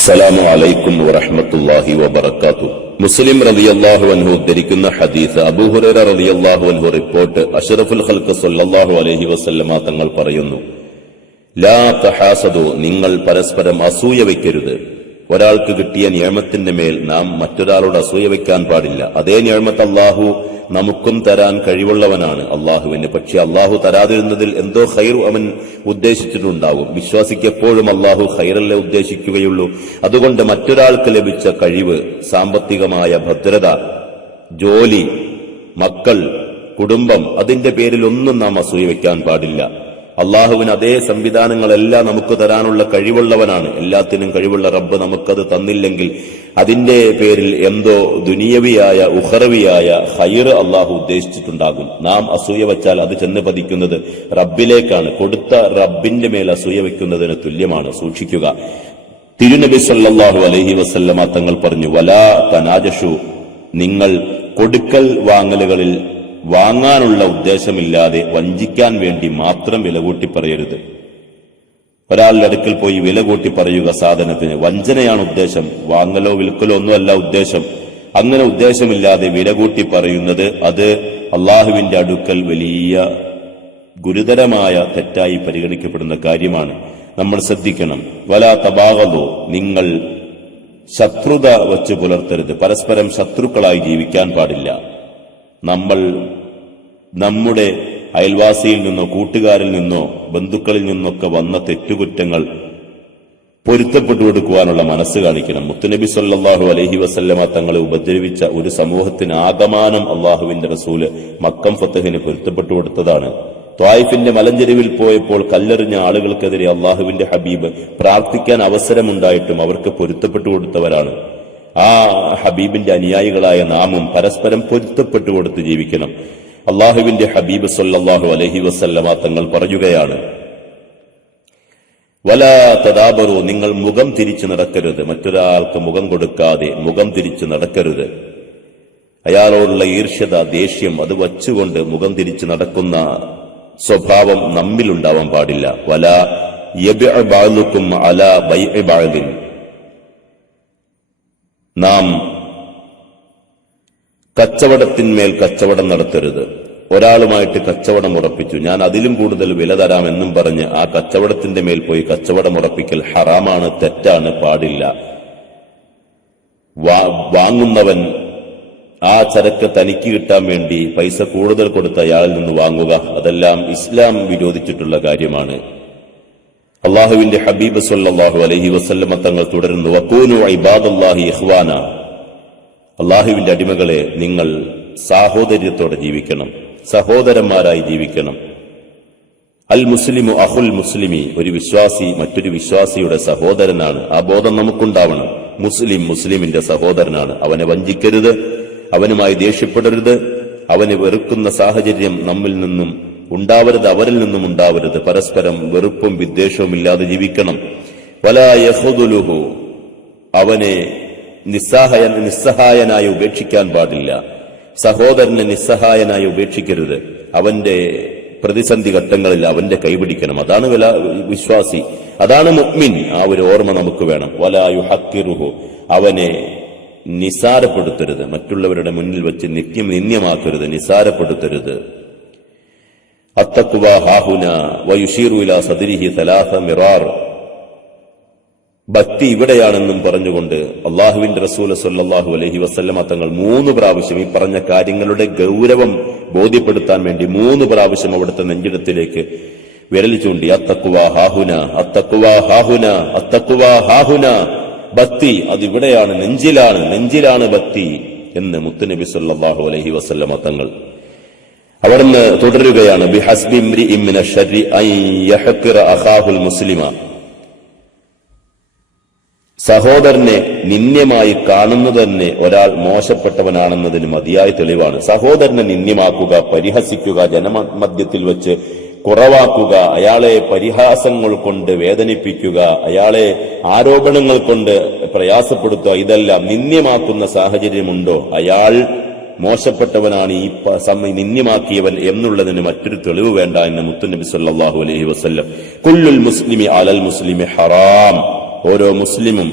അസ്സലാമു അലൈക്കും വറഹ്മത്തുള്ളാഹി വബറകാതുഹു. മുസ്ലിം റളിയല്ലാഹു അൻഹു ഉദ്ധരിക്കുന്ന ഹദീസ്, അബൂ ഹുറൈറ റളിയല്ലാഹു അൻഹു റിപ്പോർട്ട്, അഷ്റഫുൽ ഖൽഖ് സ്വല്ലല്ലാഹു അലൈഹി വസല്ലമ തങ്ങൾ പറയുന്നു, ലാ തഹാസദു, നിങ്ങൾ പരസ്പരം അസൂയ വയ്ക്കരുത്. ഒരാൾക്ക് കിട്ടിയ നിഅമത്തിന്റെ മേൽ നാം മറ്റൊരാളോട് അസൂയ വയ്ക്കാൻ പാടില്ല. അതേ നിഅമത്ത് അല്ലാഹു നമുക്കും തരാൻ കഴിവുള്ളവനാണ് അള്ളാഹുവിന്. പക്ഷെ അള്ളാഹു തരാതിരുന്നതിൽ എന്തോ ഖൈർ അവൻ ഉദ്ദേശിച്ചിട്ടുണ്ടാകും. വിശ്വാസിക്ക് എപ്പോഴും അള്ളാഹു ഖൈറല്ലേ ഉദ്ദേശിക്കുകയുള്ളൂ. അതുകൊണ്ട് മറ്റൊരാൾക്ക് ലഭിച്ച കഴിവ്, സാമ്പത്തികമായ ഭദ്രത, ജോലി, മക്കൾ, കുടുംബം, അതിന്റെ പേരിൽ ഒന്നും നാം അസൂയ വയ്ക്കാൻ പാടില്ല. അള്ളാഹുവിന് അതേ സംവിധാനങ്ങളെല്ലാം നമുക്ക് തരാനുള്ള കഴിവുള്ളവനാണ്. എല്ലാത്തിനും കഴിവുള്ള റബ്ബ് നമുക്കത് തന്നില്ലെങ്കിൽ അതിന്റെ പേരിൽ എന്തോ ദുനിയവിയായ ഉഖറവിയായ ഖൈർ അള്ളാഹു ഉദ്ദേശിച്ചിട്ടുണ്ടാകും. നാം അസൂയ വച്ചാൽ അത് ചെന്ന് പതിക്കുന്നത് റബ്ബിലേക്കാണ്. കൊടുത്ത റബ്ബിന്റെ മേൽ അസൂയ വയ്ക്കുന്നതിന് തുല്യമാണ്. സൂക്ഷിക്കുക. തിരുനബി സല്ലല്ലാഹു അലൈഹി വസല്ലമ തങ്ങൾ പറഞ്ഞു, വലാ തനാജഷു, നിങ്ങൾ കൊടുക്കൽ വാങ്ങലുകളിൽ വാങ്ങാനുള്ള ഉദ്ദേശമില്ലാതെ വഞ്ചിക്കാൻ വേണ്ടി മാത്രം വില കൂട്ടി പറയരുത്. ഒരാളുടെ അടുക്കൽ പോയി വില കൂട്ടി പറയുക സാധനത്തിന്, വഞ്ചനയാണ് ഉദ്ദേശം. വാങ്ങലോ വിൽക്കലോ ഒന്നുമല്ല ഉദ്ദേശം. അങ്ങനെ ഉദ്ദേശമില്ലാതെ വില കൂട്ടി പറയുന്നത് അത് അള്ളാഹുവിന്റെ അടുക്കൽ വലിയ ഗുരുതരമായ തെറ്റായി പരിഗണിക്കപ്പെടുന്ന കാര്യമാണ്. നമ്മൾ ശ്രദ്ധിക്കണം. വലാ തബാഗദു, നിങ്ങൾ ശത്രുത വച്ച് പുലർത്തരുത്. പരസ്പരം ശത്രുക്കളായി ജീവിക്കാൻ പാടില്ല. നമ്മൾ നമ്മുടെ അയൽവാസിയിൽ നിന്നോ കൂട്ടുകാരിൽ നിന്നോ ബന്ധുക്കളിൽ നിന്നൊക്കെ വന്ന തെറ്റുകുറ്റങ്ങൾ പൊരുത്തപ്പെട്ടു കൊടുക്കുവാനുള്ള മനസ്സ് കാണിക്കണം. മുത്തുനബി സല്ലല്ലാഹു അലൈഹി വസല്ലമ തങ്ങളെ ഉപദ്രവിച്ച ഒരു സമൂഹത്തിന് ആകമാനം അള്ളാഹുവിന്റെ റസൂല് മക്കം ഫതഹിന് പൊരുത്തപ്പെട്ടു കൊടുത്തതാണ്. ത്വായിഫിന്റെ മലഞ്ചെരുവിൽ പോയപ്പോൾ കല്ലെറിഞ്ഞ ആളുകൾക്കെതിരെ അള്ളാഹുവിന്റെ ഹബീബ് പ്രാർത്ഥിക്കാൻ അവസരമുണ്ടായിട്ടും അവർക്ക് പൊരുത്തപ്പെട്ടു കൊടുത്തവരാണ്. ആ ഹബീബിന്റെ അനുയായികളായ നാമും പരസ്പരം പൊരുത്തപ്പെട്ടു കൊടുത്ത് ജീവിക്കണം. അള്ളാഹുവിന്റെ ഹബീബ് സല്ലല്ലാഹു അലൈഹി വസല്ലമ തങ്ങൾ പറയുകയാണ്, വലാ തദാബറു, നിങ്ങൾ മുഖം തിരിച്ചു നടക്കരുത്. മറ്റൊരാൾക്ക് മുഖം കൊടുക്കാതെ മുഖം തിരിച്ചു നടക്കരുത്. അയാളോടുള്ള ഈർഷ്യത, ദേഷ്യം അത് വച്ചുകൊണ്ട് മുഖം തിരിച്ചു നടക്കുന്ന സ്വഭാവം നമ്മിലുണ്ടാവാൻ പാടില്ല. വലാ യബിഉ ബഅലുക്കും അലാ ബൈഇ ബഅലിൻ, നാം കച്ചവടത്തിന്മേൽ കച്ചവടം നടത്തരുത്. ഒരാളുമായിട്ട് കച്ചവടം ഉറപ്പിച്ചു, ഞാൻ അതിലും കൂടുതൽ വില തരാമെന്നും പറഞ്ഞ് ആ കച്ചവടത്തിന്റെ മേൽ പോയി കച്ചവടം ഉറപ്പിക്കൽ ഹറാമാണ്, തെറ്റാണ്, പാടില്ല. വാങ്ങുന്നവൻ ആ ചരക്ക് തനിക്ക് കിട്ടാൻ വേണ്ടി പൈസ കൂടുതൽ കൊടുത്ത് അയാളിൽ നിന്ന് വാങ്ങുക, അതെല്ലാം ഇസ്ലാം വിരോധിച്ചിട്ടുള്ള കാര്യമാണ്. അള്ളാഹുവിന്റെ ഹബീബ് സല്ലല്ലാഹു അലൈഹി വസല്ലമ തങ്ങൾ തുടരുന്നു, വകൂനു ഇബാദല്ലാഹി ഇഖ്വാന, അള്ളാഹുവിന്റെ അടിമകളെ നിങ്ങൾ സാഹോദര്യത്തോടെ ജീവിക്കണം, സഹോദരന്മാരായി ജീവിക്കണം. അൽ മുസ്ലിമു അഖുൽ മുസ്ലിമി, ഒരു വിശ്വാസി മറ്റൊരു വിശ്വാസിയുടെ സഹോദരനാണ്. ആ ബോധം നമുക്കുണ്ടാവണം. മുസ്ലിം മുസ്ലിമിന്റെ സഹോദരനാണ്. അവനെ വഞ്ചിക്കരുത്, അവനുമായി ദേഷ്യപ്പെടരുത്, അവനെ വെറുക്കുന്ന സാഹചര്യം നമ്മിൽ നിന്നും ഉണ്ടാവരുത്, അവരിൽ നിന്നും ഉണ്ടാവരുത്. പരസ്പരം വെറുപ്പും വിദ്വേഷവും ഇല്ലാതെ ജീവിക്കണം. വലാ യഖുദുലുഹു, അവനെ നിസ്സഹായനായി ഉപേക്ഷിക്കാൻ പാടില്ല. സഹോദരനെ നിസ്സഹായനായി ഉപേക്ഷിക്കരുത്. അവന്റെ പ്രതിസന്ധി ഘട്ടങ്ങളിൽ അവന്റെ കൈപിടിക്കണം. അതാണ് വിശ്വാസി, അതാണ് മുഅ്മിൻ. ആ ഒരു ഓർമ്മ നമുക്ക് വേണം. വലാ യുഹക്കിറുഹു, അവനെ നിസാരപ്പെടുത്തരുത്. മറ്റുള്ളവരുടെ മുന്നിൽ വെച്ച് നിന്ദ്യമാക്കരുത്, നിസാരപ്പെടുത്തരുത്. അത്തഖ്വ ഹാഹുന വയുശീറു ഇലാ സദ്രിഹി സലാസ മിറാർ, ഭക്തി ഇവിടെയാണെന്നും പറഞ്ഞുകൊണ്ട് അള്ളാഹുവിന്റെ റസൂൽ സല്ലല്ലാഹു അലൈഹി വസല്ലമ തങ്ങൾ 3 പ്രാവശ്യം ഈ പറഞ്ഞ കാര്യങ്ങളുടെ ഗൗരവം ബോധ്യപ്പെടുത്താൻ വേണ്ടി 3 പ്രാവശ്യം അവിടുത്തെ നെഞ്ചിടത്തിലേക്ക് വിരൽ ചൂണ്ടി, അത്തഖ്വ ഹാഹുന, അത്തഖ്വ ഹാഹുന, അത്തഖ്വ ഹാഹുന, ഭക്തി അതിവിടെയാണ്, നെഞ്ചിലാണ് ഭക്തി എന്ന് മുത്തുനബി സല്ലല്ലാഹു അലൈഹി വസല്ലമ തങ്ങൾ. അവിടുന്ന് തുടരുകയാണ്, ബിഹസ്ബി ഇംരിഇൻ മിന ശർരി അൻ യഹ്ഖിറ അഖാഹുൽ മുസ്ലിമ, സഹോദരനെ നിന്ദ്യമായി കാണുന്നത് തന്നെ ഒരാൾ മോശപ്പെട്ടവനാണെന്നതിന് മതിയായ തെളിവാണ്. സഹോദരനെ നിന്ദ്യമാക്കുക, പരിഹസിക്കുക, ജനമധ്യത്തിൽ വെച്ച് കുറവാക്കുക, അയാളെ പരിഹാസങ്ങൾ കൊണ്ട് വേദനിപ്പിക്കുക, അയാളെ ആരോപണങ്ങൾ കൊണ്ട് പ്രയാസപ്പെടുത്തുക, ഇതെല്ലാം നിന്ദ്യമാക്കുന്ന സാഹചര്യമുണ്ടോ അയാൾ മോശപ്പെട്ടവനാണ്, ഈ നിന്ദ്യമാക്കിയവൻ എന്നുള്ളതിന് മറ്റൊരു തെളിവ് വേണ്ട എന്ന് മുത്തുനബി സല്ലല്ലാഹു അലൈഹി വസല്ലം. കുല്ലുൽ മുസ്ലിമി അലൽ മുസ്ലിമി ഹറാം, ഓരോ മുസ്ലിമും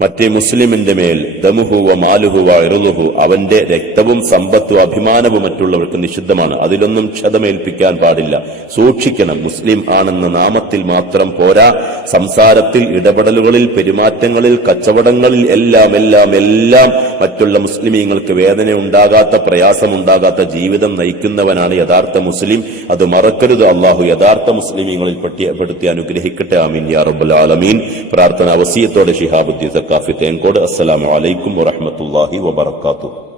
മറ്റേ മുസ്ലിമിന്റെ മേൽ ദമുഹു വ മാലുഹു വ ഇറുലുഹു, അവന്റെ രക്തവും സമ്പത്തും അഭിമാനവും മറ്റുള്ളവർക്ക് നിഷിദ്ധമാണ്. അതിലൊന്നും ക്ഷതമേൽപ്പിക്കാൻ പാടില്ല. സൂക്ഷിക്കണം. മുസ്ലിം ആണെന്ന നാമത്തിൽ മാത്രം പോരാ, സംസാരത്തിൽ, ഇടപെടലുകളിൽ, പെരുമാറ്റങ്ങളിൽ, കച്ചവടങ്ങളിൽ എല്ലാം മറ്റുള്ള മുസ്ലിമീങ്ങൾക്ക് വേദന ഉണ്ടാകാത്ത, പ്രയാസമുണ്ടാകാത്ത ജീവിതം നയിക്കുന്നവനാണ് യഥാർത്ഥ മുസ്ലിം. അത് മറക്കരുത്. അള്ളാഹു യഥാർത്ഥ മുസ്ലിമീങ്ങളിൽ പെടുത്തി അനുഗ്രഹിക്കട്ടെ. ആമീൻ യാ റബ്ബൽ ആലമീൻ. പ്രാർത്ഥന വസിയത്തോടെ ശിഹാബുദ്ദീൻ സക്കാഫി തേൻകോട്. അസ്സലാമു അലൈക്കും വറഹ്മത്തുള്ളാഹി വബറകാതുഹു.